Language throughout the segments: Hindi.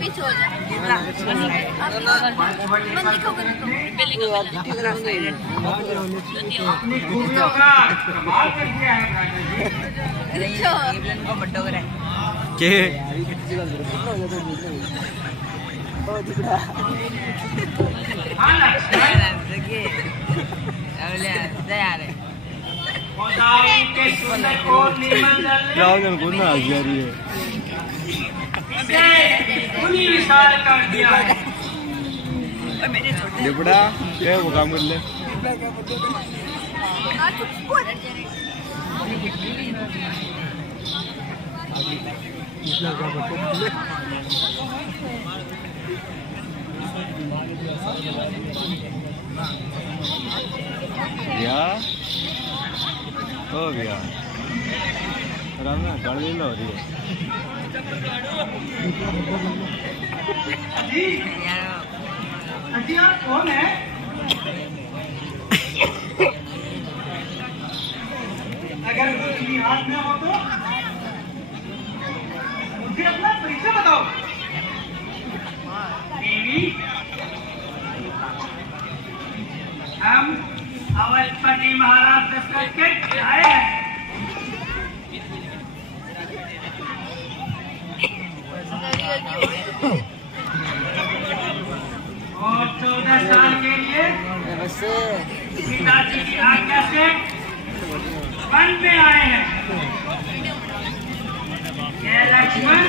पीछे हो जा राहुल को ना आ रही है लिपड़ा क्या वो काम कर ले भैया ओ भैया आराम ना गाड़ी लो रही है जी आप कौन है? अगर कोई हाथ में हो तो मुझे अपना परिचय बताओ। देवी, हम अवधपति महाराज दशरथ के आए हैं। और 14 साल के लिए पिताजी की आज्ञा से वन में आए हैं। ये लक्ष्मण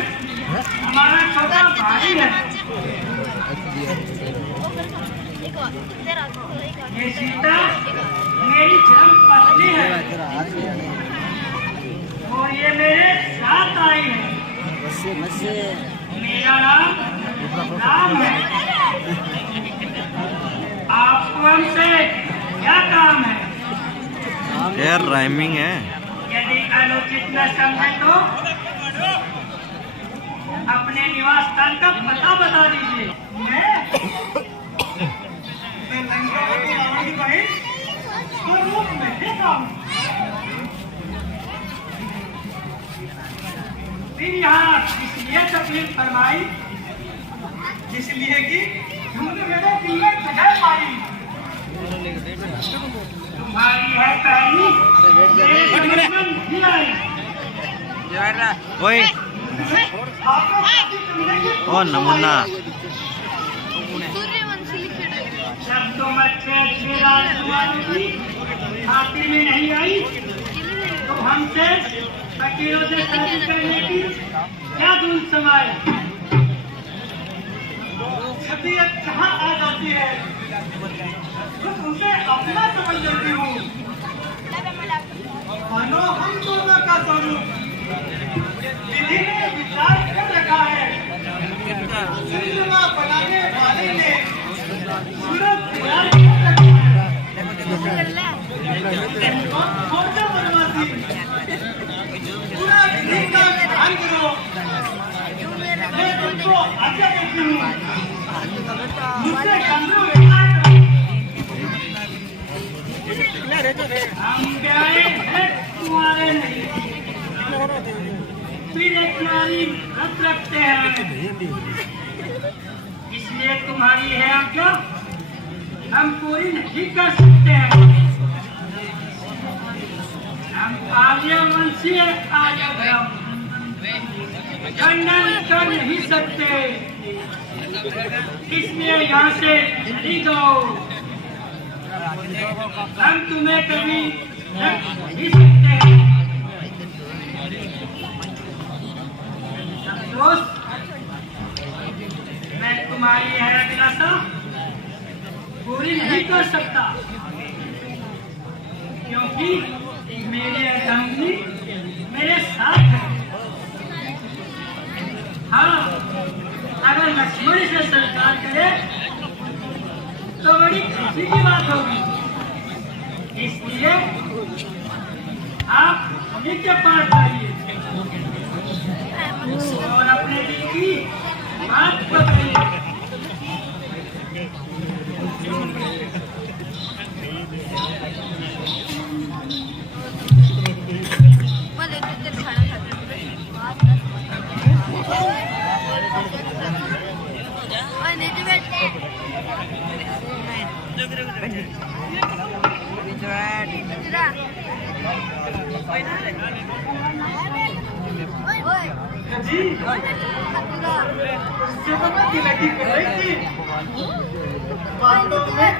हमारा छोटा भाई है। ये सीता मेरी जन्म पत्नी है और ये मेरे साथ आई है। मेरा नाम राम है। आपको हमसे क्या काम है? यार राइमिंग है। यदि अनुचित न समझे तो अपने निवास स्थान का पता बता दीजिए। मैं लंकावती रावण की बहन स्वरूप में देखा हूँ। फिर यहाँ इसलिए तकलीफ फरमाई इसलिए कि तुमने मेरे दिल में जगह पाई। तुम्हारी है पहली ओए ओ नमूना जब तुम अच्छे राजकुमारों की खातिर में नहीं आई तो हमसे फकीरों से शादी करने की क्या धुन समाई। शख्सियत कहाँ आ जाती है तो उसे अपना समझ लेती हूँ। मानो हम दोनों का स्वरूप विधि ने विचार कर रखा है। सिनेमा बनाने वाले ने सूरत तैयार कर रखा है। छोटा बनवासी पूरा विधि का ध्यान करो। मैं तुमको आज्ञा देती हूँ। मुझसे कमजोर हम प्यारे हैं तुम्हारे नहीं। फिर एक नारी व्रत रखते हैं इसलिए तुम्हारी है आज्ञा हम पूरी नहीं कर सकते हैं। हम आर्य वंशीय आर्य धर्म खंडन कर नहीं सकते इसलिए यहाँ से चली जाओ। हम तुम्हें कभी नहीं सकते हैं। दोस्त मैं तुम्हारी है अभिलाषा पूरी नहीं कर सकता क्योंकि मेरे अर्धांगिनी मेरे साथ है। हाँ अगर लक्ष्मण से स्वीकार करे तो बड़ी खुशी की बात होगी। इसलिए आप नित्य पाठ करिए और अपने दिल की बात बताइए। जी लगी रही थी। वास्तव में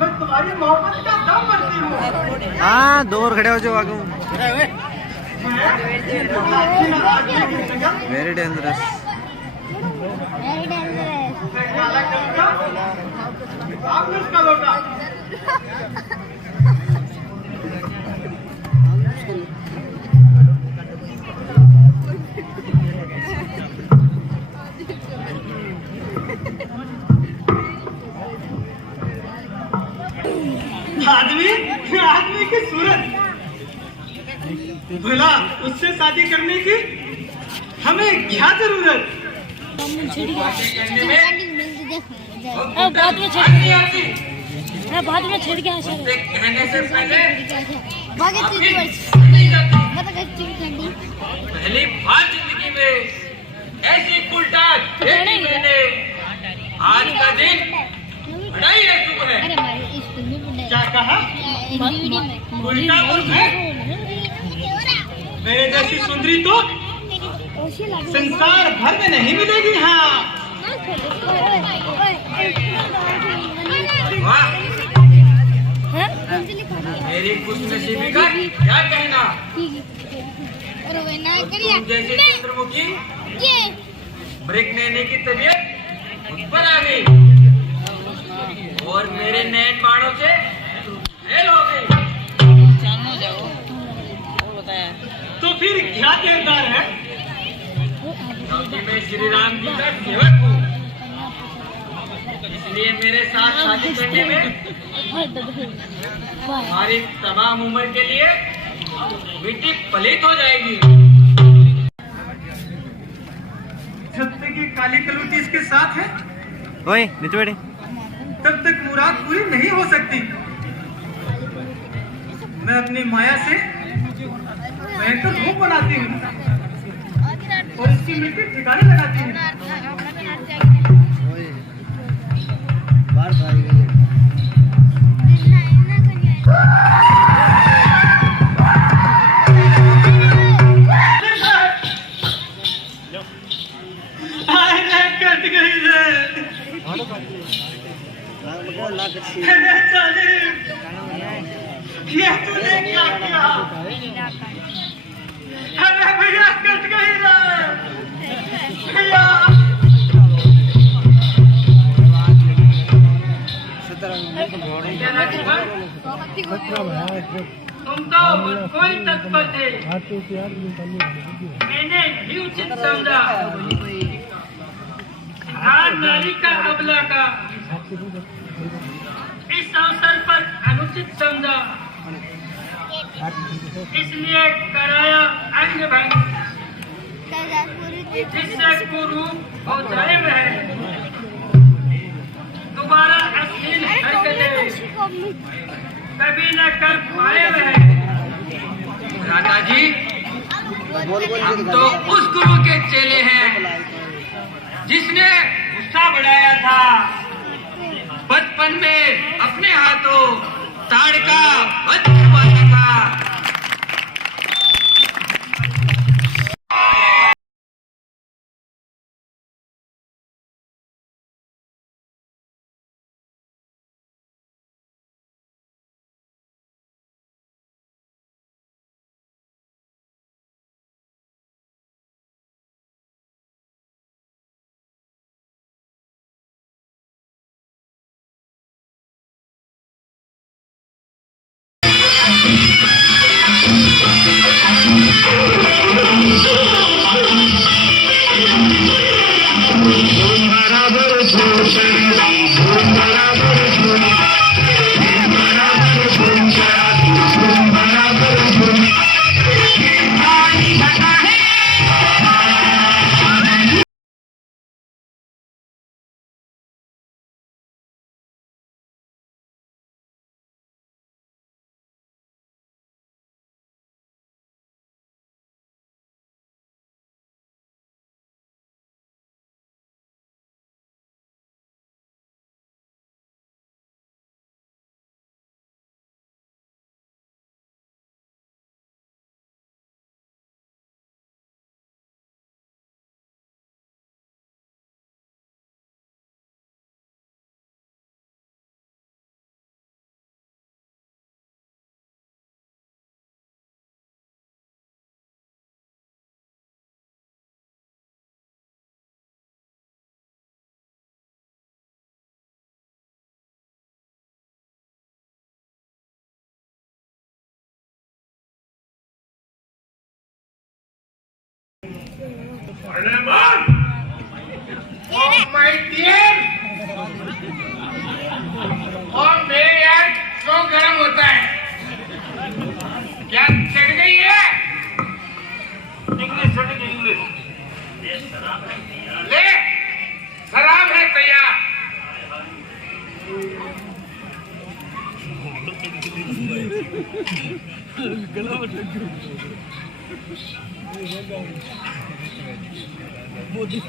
मैं तुम्हारी मोहब्बत का दम भरती हूँ। हाँ दूर खड़े हो जाओ आगे। Very dangerous. आप किसका लोटा? आदमी की सूरत भला उससे शादी करने की हमें क्या जरूरत? बाद में छेड़ के कहने से पहले पहली बार जिंदगी में ऐसी उल्टा देखी मैंने। आज का दिन बड़ा ही शुभ है। क्या कहा? उल्टा पुरुष है? मेरे जैसी सुंदरी तो संसार भर में नहीं मिलेगी। हाँ वाह, मेरी खुशनसीबी का क्या कहना। जैसी चंद्रमुखी ब्रेक लेने की तबीयत मुझ पर आ गई और मेरे नैन बाणों से फेल हो गई। तो फिर क्या किरदार है? क्योंकि मैं श्री राम जी का सेवक हूँ, इसलिए मेरे साथ शादी करने में हमारी तमाम उम्र के लिए मिट्टी पलीत हो जाएगी। जब तक ये काली कलूटी इसके साथ है, ओए नीचे बैठे। तब तक मुराद पूरी नहीं हो सकती। मैं अपनी माया से भयंकर रूप बनाती हूँ और इसकी मिट्टी ठिकाने लगाती हूँ। कट गई है। ये तूने क्या किया? अरे भैया कट गई रे भैया। तुम तो कोई तत्पर थे, मैंने भी उचित समझा। नारी का अबला का इस अवसर पर अनुचित समझा, इसलिए कराया अंग भंग, जिससे कुरूप हो जाए वह दोबारा अश्लील हरकतें कभी न कर पाए वह। राधा जी, हम तो उस गुरु के चेले हैं जिसने गुस्सा बढ़ाया था, बचपन में अपने हाथों ताड़ का वध करवाया था। अरे बाप! Oh my dear! और मेरे यार क्यों गर्म होता है? क्या चढ़ गई है? इंग्लिश चढ़ गई इंग्लिश। ले शराब है तैयार।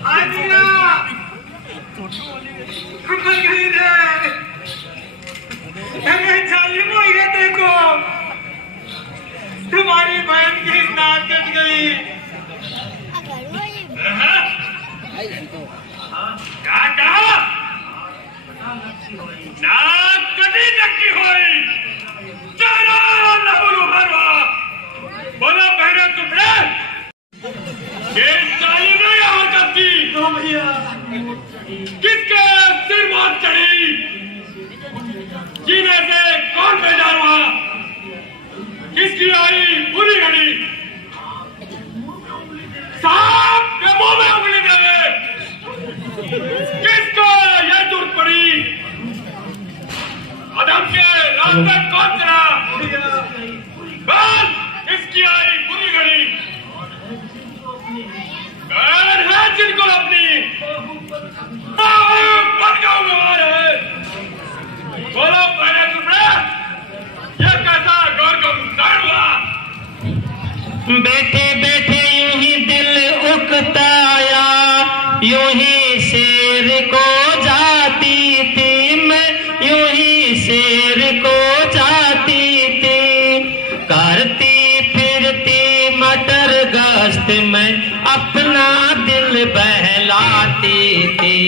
आदिया खुल गई रे। हमें जालिम हो गए देखो। तुम्हारी बहन की नाक कट गई। क्या कहा? नाक कटी नक्की हुई। चलो लहू भरवा। बोलो पहले टुकड़े। ये चाली नहीं यहाँ करती। भैया किसके सिर मौत चढ़ी? जीने से कौन बेजार हुआ? किसकी आई बुरी घड़ी? सांप के मुंह में उंगली देवे। किसको ये जरूरत पड़ी? आदम के रास्ते कौन चला? बस किसकी आई बुरी घड़ी? घर है जिनको अपनी बन जाओ बीमार है। बोलो पहले टुकड़े ये कैसा गौर को नुकसान हुआ? बैठे बैठे यूं ही दिल उकताया, यूं ही शेर को जाती थी मैं, यूं ही शेर को जाती थी। करती फिरती मटर गश्त में अपना दिल बहलाती थी।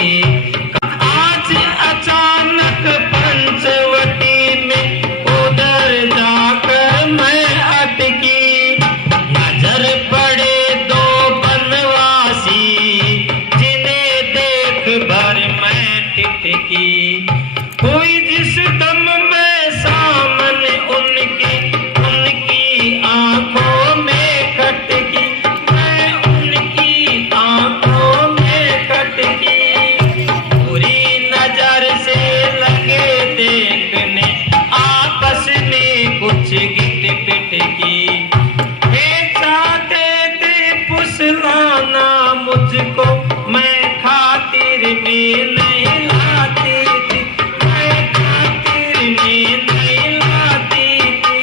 आज अचानक पंचवटी में उधर जाकर मैं अटकी। नजर पड़े दो बनवासी जिन्हें देख भर मैं टिटकी। हुई जिस दम में सामने उनकी आंखों में खटकी, मैं उनकी आंखों में खटकी। बुरी नजर से लगे देखने आपस में कुछ गिट पिट की। चाहते थे फुसलाना मुझको, मैं खातिर में नहीं लाती थी, मैं खातिर में नहीं लाती थी।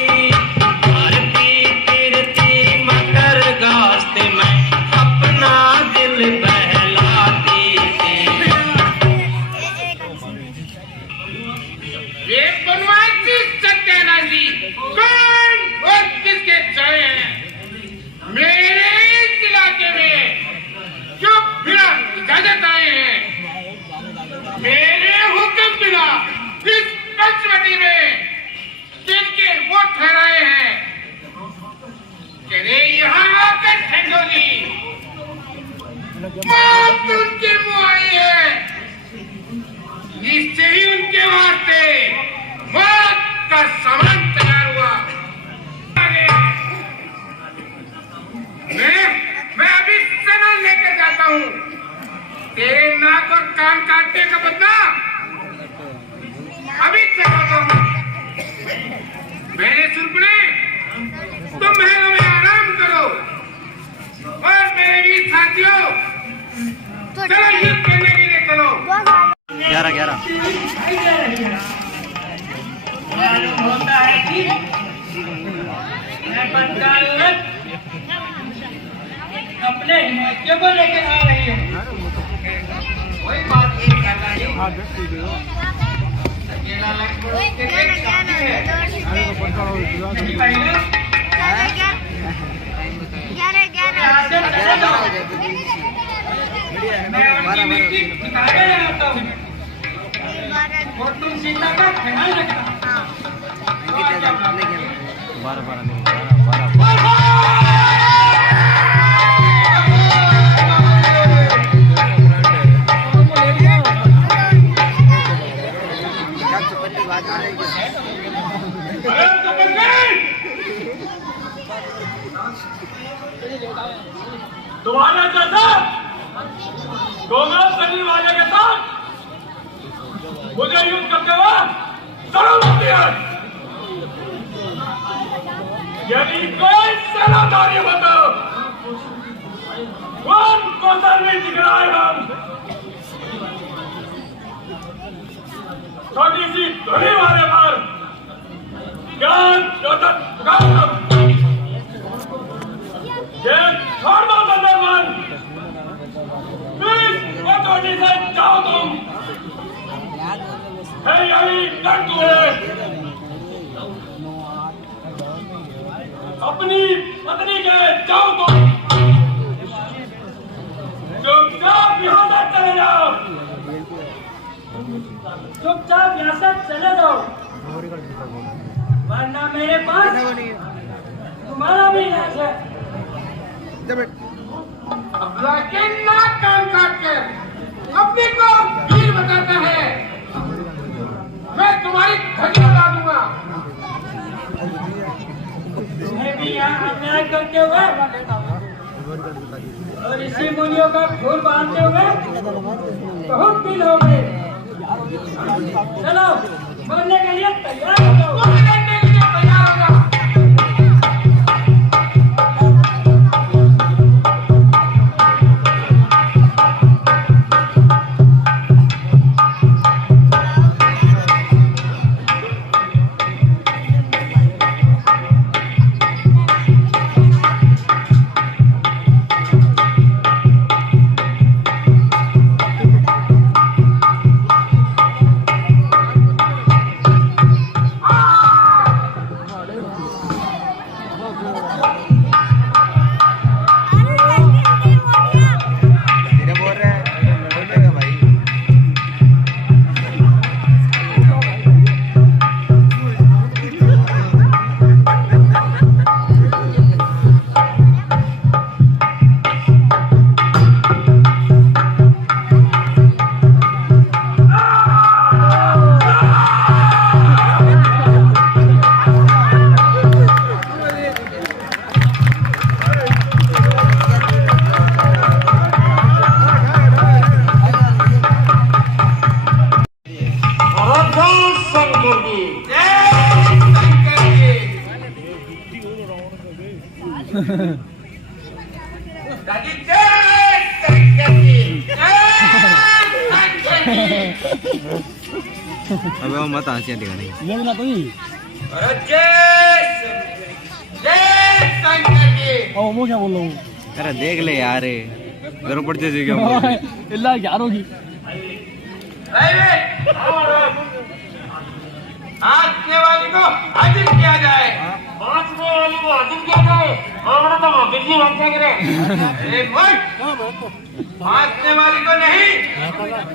मरती फिरती मकर गाश्त में अपना दिल बहलाती थी। ये बनवासी सत्यानाशी कौन और किसके छाए हैं? मेरे इस इलाके में जो बिना इजाजत आए हैं, मेरे हुक्म बिना इस पंचवटी में जिनके वो ठहराए हैं, चले यहाँ आकर ठंडोली मौत उनके मुँह आई है। इससे ही उनके वास्ते मौत का सामान तैयार हुआ। मैं अभी सना लेकर जाता हूँ। तेरे नाक और कान काटने का बदला अभी चलाता हूँ। मेरे सुरपड़े तुम महलों में आराम करो और मेरे भी साथियों चलो युद्ध करने के लिए चलो। 11 मालूम होता है कि मैं बदकालत अपने हिमाचल को लेकर आ रही है। कोई बात नहीं करता है। अकेला लगभग के देख सकती है। नहीं पहले मैं उनकी मिट्टी निकाले लगाता हूँ और तुम सीता का ख्याल रखना। 12 तुम्हारे जैसे कांग्रेस करने वाले के साथ मुझे युद्ध करते हुए जरूर होती है। यदि कोई सेनाधारी बताओ कौन कौशल में दिख रहा है, हम छोटी सी धुनी वाले पर ज्ञान ये छोड़ दो संदर्भन, प्लीज छोटी से जाओ तुम, है यही कर तुम्हें अपनी पत्नी के जाओ तुम, चुपचाप यहाँ से चले जाओ, चुपचाप यहाँ से चले जाओ, वरना मेरे पास तुम्हारा भी इलाज है। लेकिन ना कान काट के अपने को वीर बताता है, मैं तुम्हारी धज्जियां उड़ा दूंगा। तुम्हें भी यहाँ अन्याय करते हुए और इसी मुनियों का खून बांधते हुए बहुत दिन हो गए। चलो मरने के लिए तैयार हो जाओ, मरने के लिए तैयार हो जाओ। अबे वो मत आंसियां दिखाने ये ना कोई ओ वो क्या बोल रहा हूँ। अरे देख ले यार, जरूर पड़ते थे क्या इल्ला यार होगी नाचने वाली को हाजिर किया जाए, नाचने वाली को हाजिर किया जाए। और तो बिजली बन रे एक मिनट, नाचने वाली को नहीं,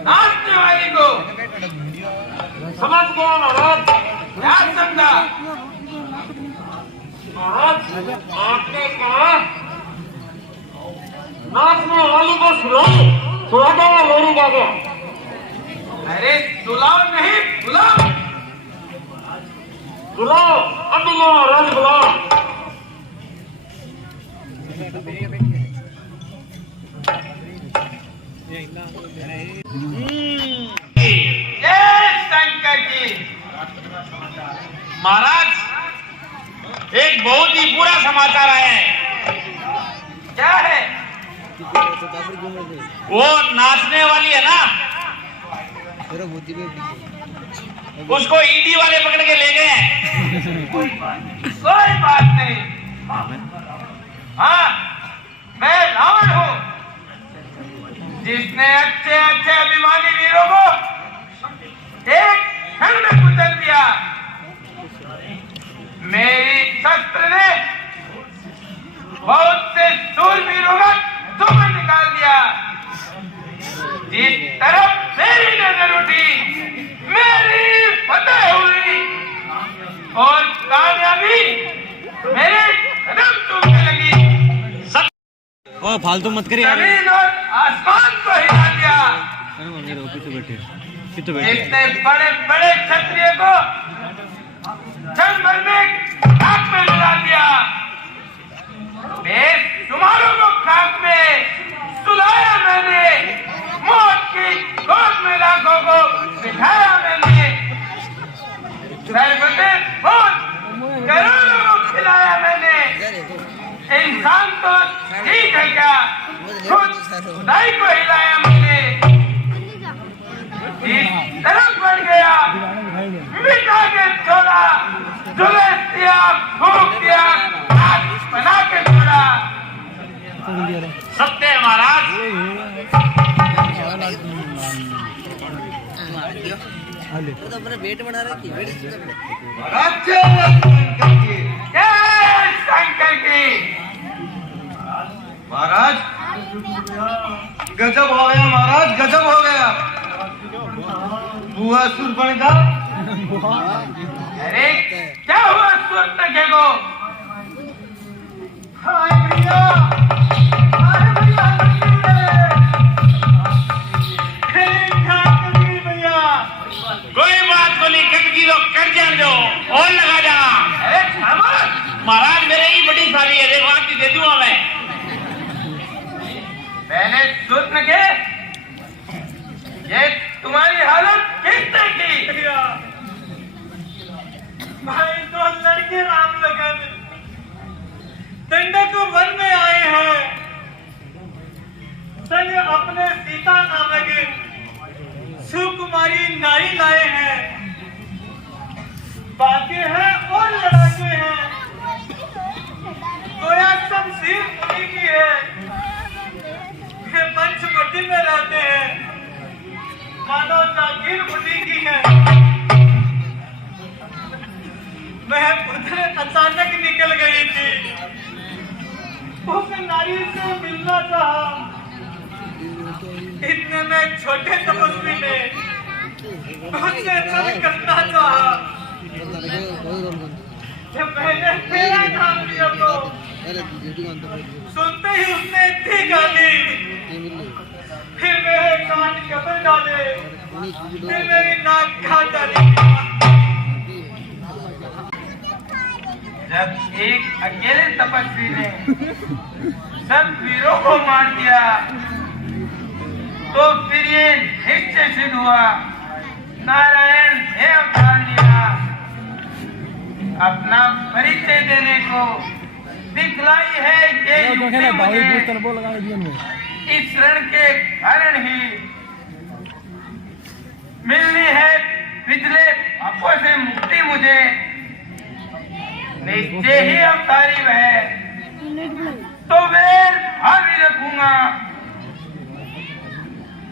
नाचने वाली को समझ गया महाराज, क्या समझा महाराज? आपने कहा नाचने वाली को सुलाओ, सुला दो लोरी गा गया। अरे सुलाओ नहीं, बुलाओ बुलाओ, अभी लो महाराज बुलाओ। शंकर जी महाराज, एक बहुत ही बुरा समाचार आया है। क्या है? वो नाचने वाली है ना, उसको ईडी वाले पकड़ के ले गए हैं। कोई बात नहीं, हाँ मैं रावण हूँ, जिसने अच्छे अच्छे अभिमानी वीरों को एक क्षण में कुचल दिया। मेरी शस्त्र ने बहुत से शूरवीरों का धुआं निकाल दिया। जिस तरफ मेरी नजर उठी, मेरी फतेह हुई और कामयाबी मेरे कदम चूमने लगी। ओ फालतू मत कर यार, जमीन और आसमान को हिला दिया। पीछे बैठे इतने बड़े बड़े क्षत्रिय को क्षण भर में खाक में मिला दिया। बेशुमारों को खाक में खुद खुदाई को हिलाया मैंने, इस तरफ बढ़ गया, मिटा के छोड़ा, जुलूस दिया, फूंक दिया, आग बना के छोड़ा। सत्य है महाराज। तो अपने वेट बढ़ा रहे की शंकर की। महाराज गजब हो गया, महाराज गजब हो गया। बुआ सुर बन गया। अरे क्या हुआ सुरतके को? हाय भैया, हाय भैया, भैया कोई बात को नहीं, कटकी दो, कट जान दो और लगा जा। अरे महाराज मेरे ही बड़ी सारी है, देखो आपकी दे दूंगा मैं। मैंने सुन के ये तुम्हारी हालत किसने की? भाई तो लड़के राम लगन दंडक वन में आए हैं, संग अपने सीता नामक सुकुमारी नारी लाए हैं, बाके हैं और लड़ाके हैं। गोया शमशीर मुनि की है, ये पंचवटी में रहते हैं, मानो जागीर मुनि की है। मैं उधर अचानक निकल गई थी, उस नारी से मिलना चाहा। इतने में छोटे तपस्वी ने उससे सब करना चाहा। जब मैंने तेरा नाम लिया तो सुनते ही उसने इतनी गाली, फिर मेरे कान कपड़ डाले, फिर मेरी नाक काट डाली। जब एक अकेले तपस्वी ने सब वीरों को मार दिया, तो फिर ये ठीक से सिद्ध हुआ, नारायण ने अवतार लिया अपना परिचय देने को। दिखलाई है ये युक्ति मुझे इस रण के कारण ही मिलनी है, पिछले पापों से मुक्ति मुझे निश्चय ही अवतारी वह, तो वेर भावी रखूंगा,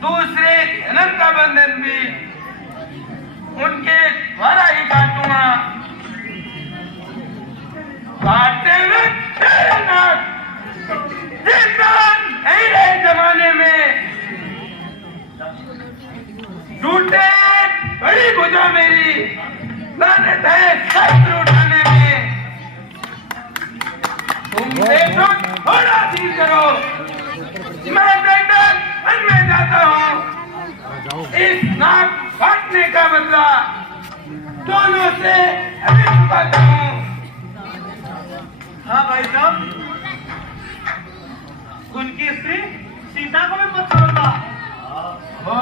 दूसरे जन्म का बंधन भी उनके द्वारा ही काटूंगा। काटते हुए तेरे नाक नहीं रहे जमाने में, टूटे बड़ी भुजा मेरी, लानत है शस्त्र उठाने में। तुम देखो थोड़ा सी करो, मैं दंडक वन में जाता हूँ। इस नाक काटने का बदला दोनों से अभी चुकाता हूँ। हाँ भाई साहब, उनकी स्त्री सीता को भी मत छोड़ना। हो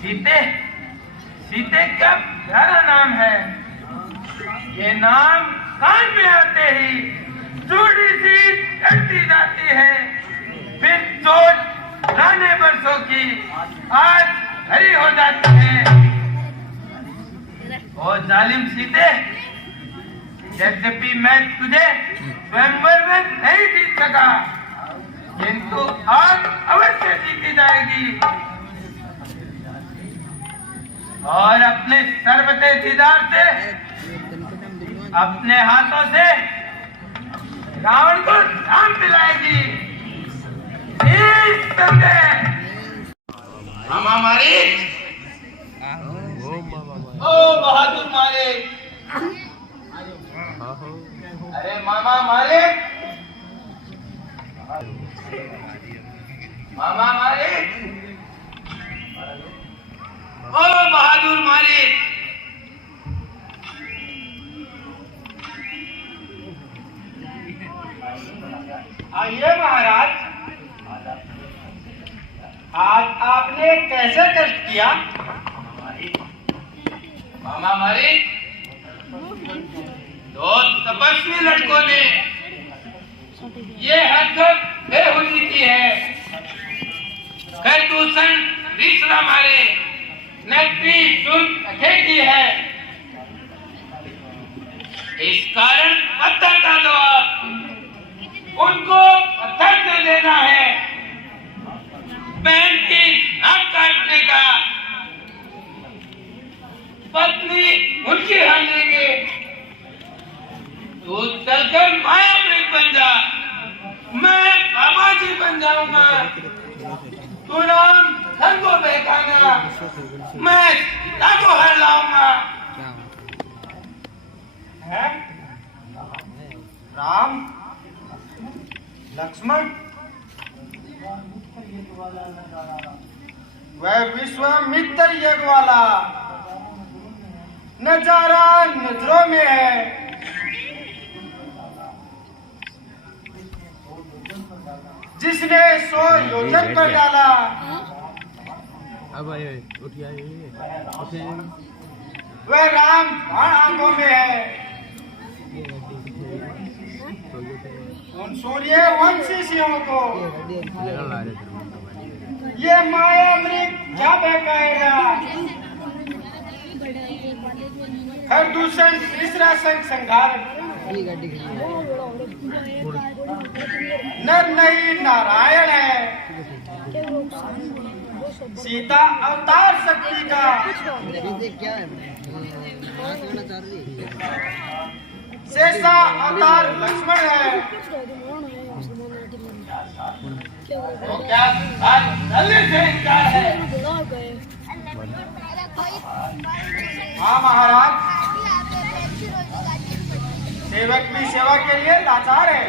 सीते, सीते क्या प्यारा नाम है। ये नाम कान में आते ही थोड़ी सी चढ़ती जाती है, फिर सोच राने बरसों की आज हरी हो जाती है। ओ जालिम सीते, यद्यपि मैं तुझे स्वयंवर में नहीं जीत सका, किंतु आज अवश्य जीती जाएगी और अपने सर्वते दीदार से, अपने हाथों से रावण को शाम दिलाएगी। मामा मालिक, ओ बहादुर मालिक, अरे मामा मालिक, मामा मालिक, ओ बहादुर मालिक, आइए महाराज, आज आपने कैसे कष्ट किया? मामा मालिक, दो तपस्वी लड़कों ने ये हरकत बेहुदी की है। विश्व हमारे नकली शुल्क खेती है। इस कारण पत्थर का जवाब उनको पत्थर से देना है। बहन की नाक काटने का पत्नी उनकी हल लेंगे। तू चलकर मायामृत बन जा, मैं बाबा जी बन जाऊंगा। तू राम धन को बहकाना, मैं सीता को हर लाऊंगा। है? राम लक्ष्मण वह विश्वामित्र योग वाला नजारा नजरों में है। जिसने 100 योजन पर डाला, अब आए उठिए वह राम बाण आंखों में है। उन सूर्य वंशी सिंहों को ये माया मृग क्या बहकाएगा। हर दूषण तीसरा संघार, नर नहीं नारायण है। सीता अवतार शक्ति का, शेषा अवतार लक्ष्मण है। तो क्या चलने से इनकार है? हाँ महाराज, सेवक भी सेवा के लिए लाचार है।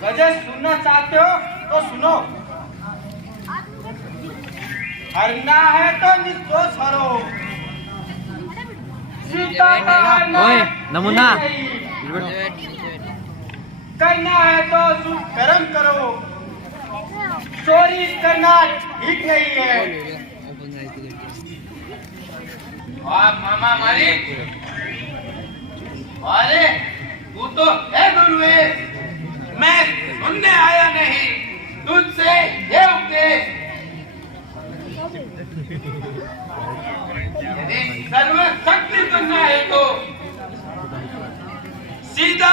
वजह सुनना चाहते हो तो सुनो। हरना है तो निर्दोष हरो। सीता का नमूना करना है तो शुभ कर्म करो। चोरी करना ठीक नहीं है। मामा मालिक, अरे तू तो है गुरुवेश, मैं सुनने आया नहीं तुझसे ये उपदेश। यदि सर्वशक्ति बनना है तो सीधा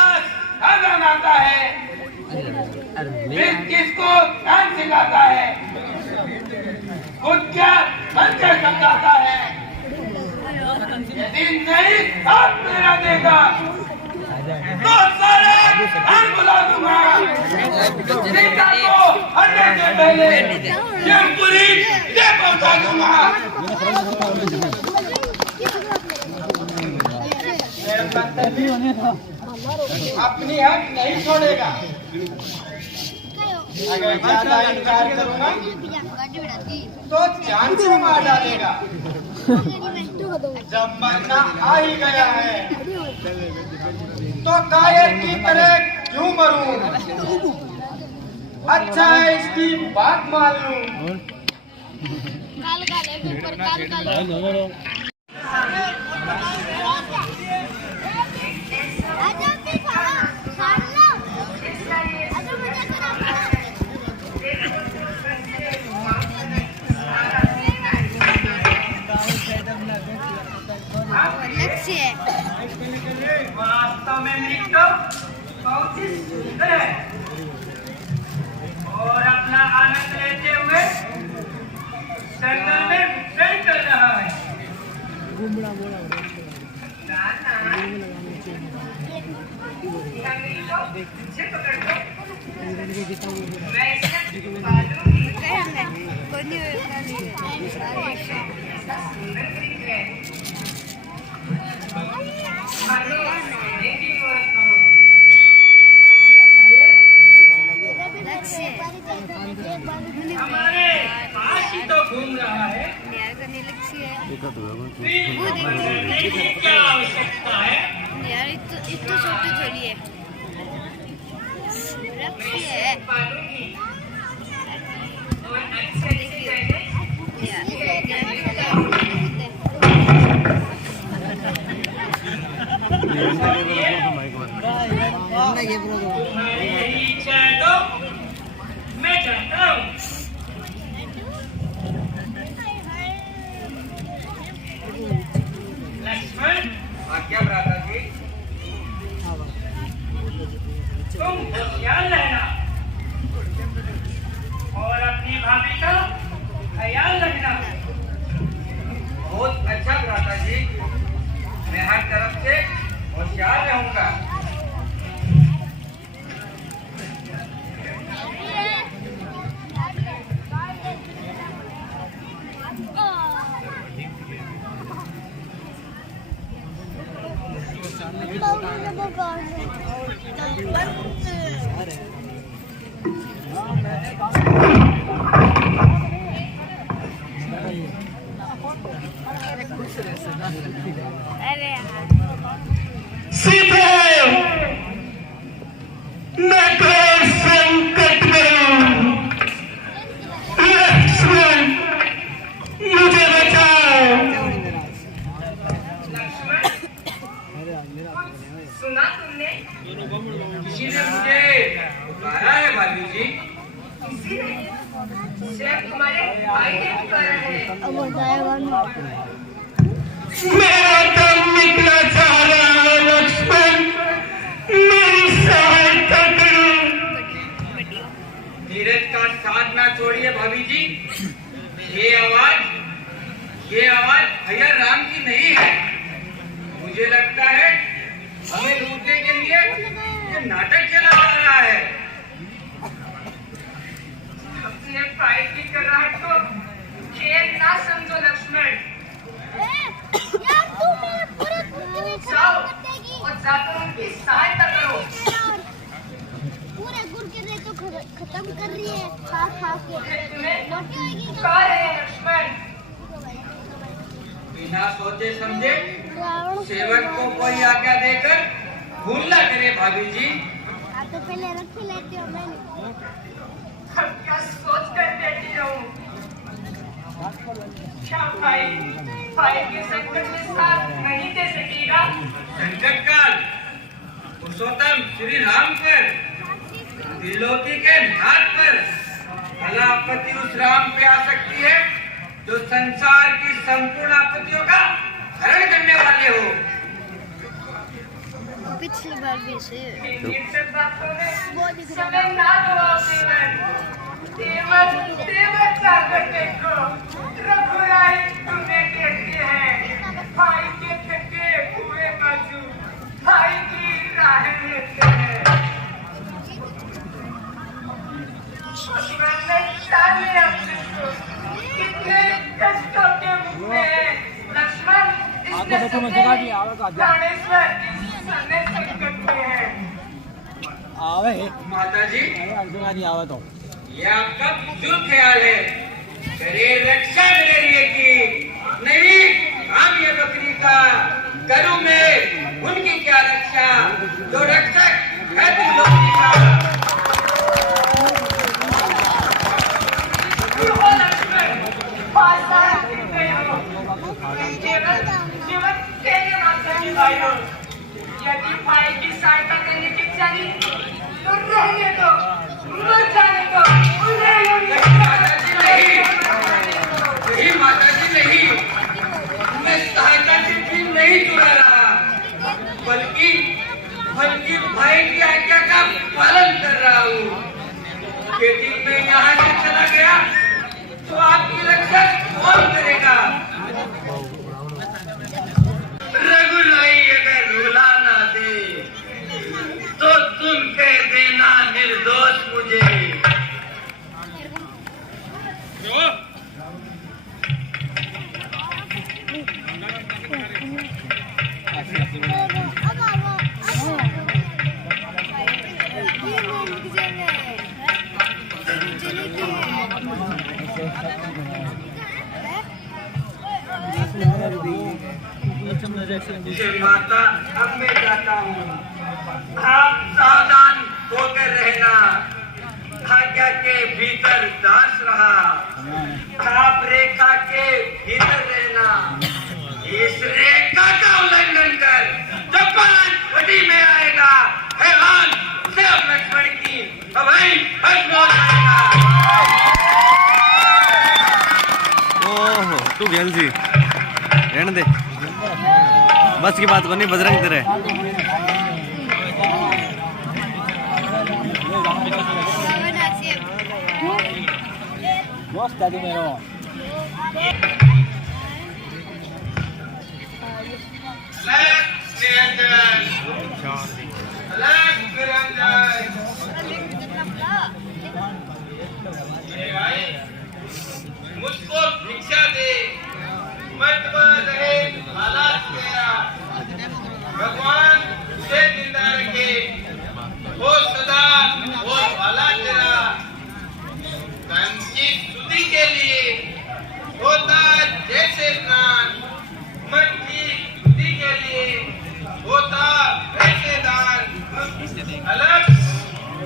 साधन आता है, फिर किसको ध्यान सिखाता है, खुद क्या बनकर समझाता है। यदि नहीं साथ मेरा देगा तो सारे ध्यान बुला दूंगा। सीता को हटने से पहले ये पूरी ये पहुंचा दूंगा। अपनी हक नहीं छोड़ेगा। अगर ज्यादा इनकार करूंगा तो जान से मार डालेगा। जब मरना आ ही गया है तो कायर की तरह क्यों मरूं? अच्छा है इसकी बात मान लूं। वास्तव में मृत्यु बहुत ही सुंदर है और अपना आनंद लेते हुए जंगल में विचरण कर रहा है। हमारे पास ही तो घूम रहा है। क्या आवश्यकता है यार? इतना छोटी थोड़ी है, रखी है चलो चाहता हूँ। लक्ष्मण, आज्ञा भ्राता जी। तुम होशियार रहना और अपनी भाभी का ख्याल रखना। बहुत अच्छा भ्राता जी, मैं हर तरफ से होशियार रहूंगा। अरे यार सीधे मैं घोर संकट में हूँ। लक्ष्मण, मुझे बचाओ। लक्ष्मण, सुना तुमने? किसी ने मुझे पुकारा है भाभी जी। किसी ने? शायद तुम्हारे भाई ने पुकारा है। मेरा दम निकला जा रहा है लक्ष्मण, मेरी सहायता करो। धीरज का साथ ना छोड़िए भाभी जी। ये आवाज भैया राम की नहीं है। मुझे लगता है हमें लूटने के लिए ये नाटक चला जा रहा है। अपने भाई की कराहट को खेल ना समझो लक्ष्मण। जाओ और जाकर उनकी सहायता करो। पूरे गुड़ के रेत तो खत्म कर रही है, खा खा के तुम्हें कहा है लक्ष्मण, बिना सोचे समझे सेवक को कोई आज्ञा देकर भूल ना करे भाभी जी। आप तो पहले रख ही लेते हो। मैंने अब क्या सोच कर बैठी रहूं? क्या भाई के संकट में साथ नहीं दे सकेगा? संकट काल पुरुषोत्तम श्री राम पर त्रिलोकी के नाथ पर भला आपत्ति उस राम पे आ सकती है जो संसार की संपूर्ण आपत्तियों का हरण करने वाले हो। पिछली बार भी ऐसे समय ना दो देवत सागर देखो, रघुराई तुम्हें देखते हैं। भाई के थके हुए बाजू भाई की राह लेते हैं। मैंने डाले अपने को कितने कष्टों के मुख में। लक्ष्मण, इसने प्राणेश्वर इस समय संकट में है। माता जी, ये आपका जो ख्याल है, शरीर रक्षा करिए की नहीं, हम ये बकरी का करूँ मैं उनकी क्या रक्षा, जो रक्षक है त्रिलोकी का। यदि भाई की सहायता करने की चाही तो रहने दो, मत जाने दो। नहीं माता जी नहीं, मैं सहायता से भी नहीं जुड़ा रहा, बल्कि भाई की आज्ञा का पालन कर रहा हूँ। यदि मैं यहाँ से चला गया तो आपकी रक्षा कौन करेगा? रघुराई अगर रुला ना दे तो तुम कह देना निर्दोष मुझे। माता, अब मैं जाता हूँ, आप सावधान होकर रहना। आज्ञा के भीतर दास रहा, आप रेखा के भीतर रहना। इस रेखा का उल्लंघन कर जब पराजपति में आएगा हैवान से लक्ष्मण की वही भस्म हो जाएगा। तू खेल सी रहने दे बस की बात करनी बजरंग तेरे मुझको भिक्षा दे मत रहे हालात तेरा भगवान तुझे जिंदा रखे हो सदा हो वाला तेरा धन की स्तुति के लिए होता जैसे स्नान मन की स्तुति के लिए होता वैसे दान अलग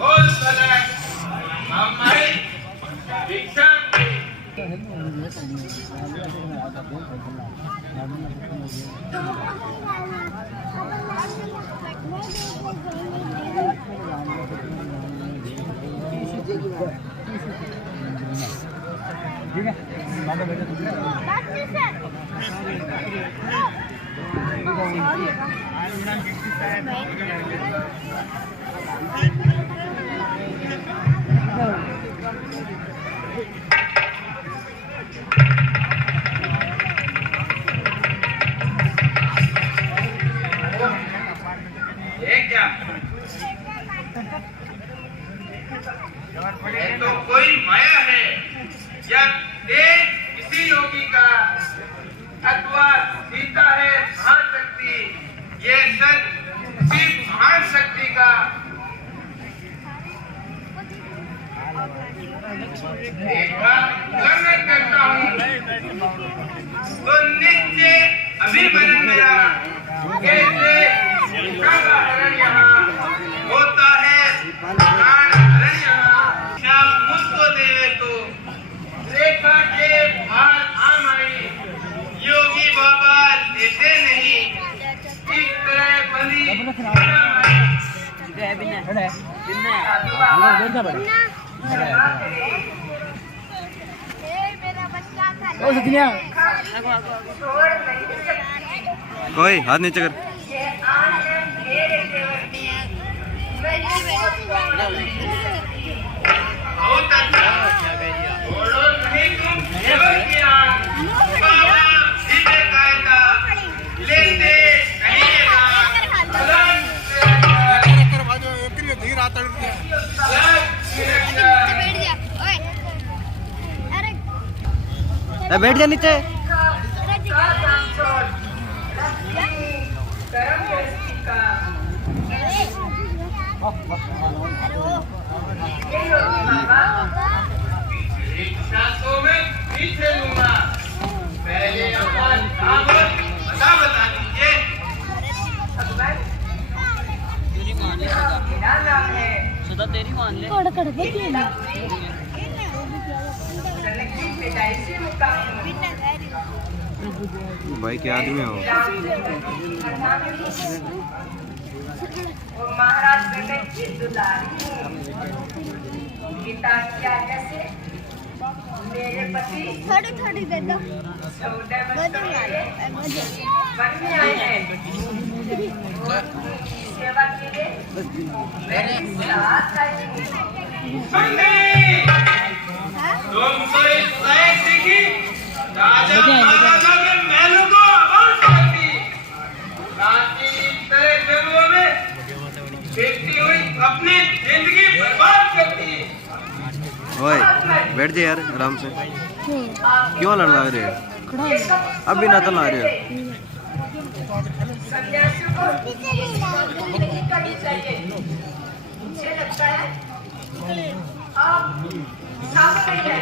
और अलग हमारी भिक्षा ये तो कोई माया है या तेज किसी योगी का अथवा सीता है महान शक्ति ये सच सिर्फ महान शक्ति का उल्लंघन करता हूँ तो निश्चय अभी बन गया कैसे हरण यहाँ होता है प्राण हरण यहाँ मुझको देवे तो रेखा के भार आम आई योगी बाबा देते नहीं इस तरह बंदी कोई हाथ नीचे कर बहुत अच्छा बोलो नहीं तुम केवल ज्ञान बाबा सीधे कायदा लेते कहिएगा बैठ जा नीचे रिक्शा तो मैं पीछे लूंगा पहले अपना नाम बता दीजिए मेरा नाम है सुधा तेरी मान ले भाई क्या आदमी हो महाराज बेटे की दुलारी गीता की आज्ञा से मेरे पति थोड़ी थोड़ी दे दो 14 वर्ष वन में आए हैं सेवा के लिए मेरे साथ आएंगे तुम तो इस लायक थी कि राजा महाराजा के महलों को आवाज करती रांची इस तरह जंगलों में देखती हुई अपनी जिंदगी बर्बाद करती ओए बैठ जा यार आराम से क्यों लड़ रहे हो अभी ना तो ला रहे हो सन्यासियों को जिंदगी करनी चाहिए मुझे लगता है आप सामने हैं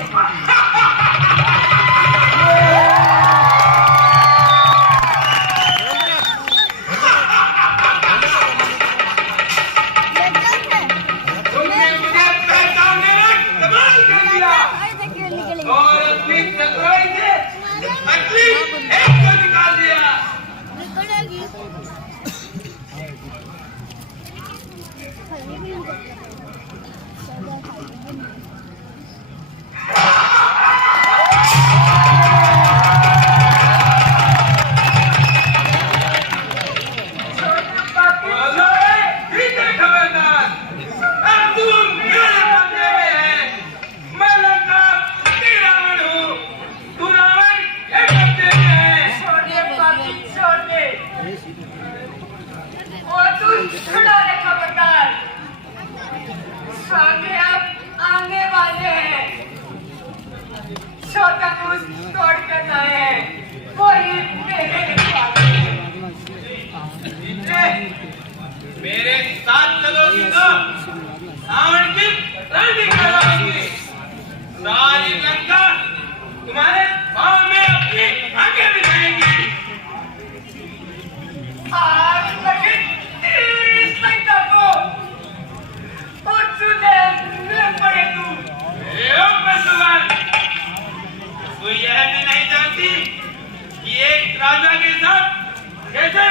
तुमने मुझे पहचानने में कमाल कर दिया और अपनी चतुराई से असली एक को निकाल दिया राजा के साथ कैसे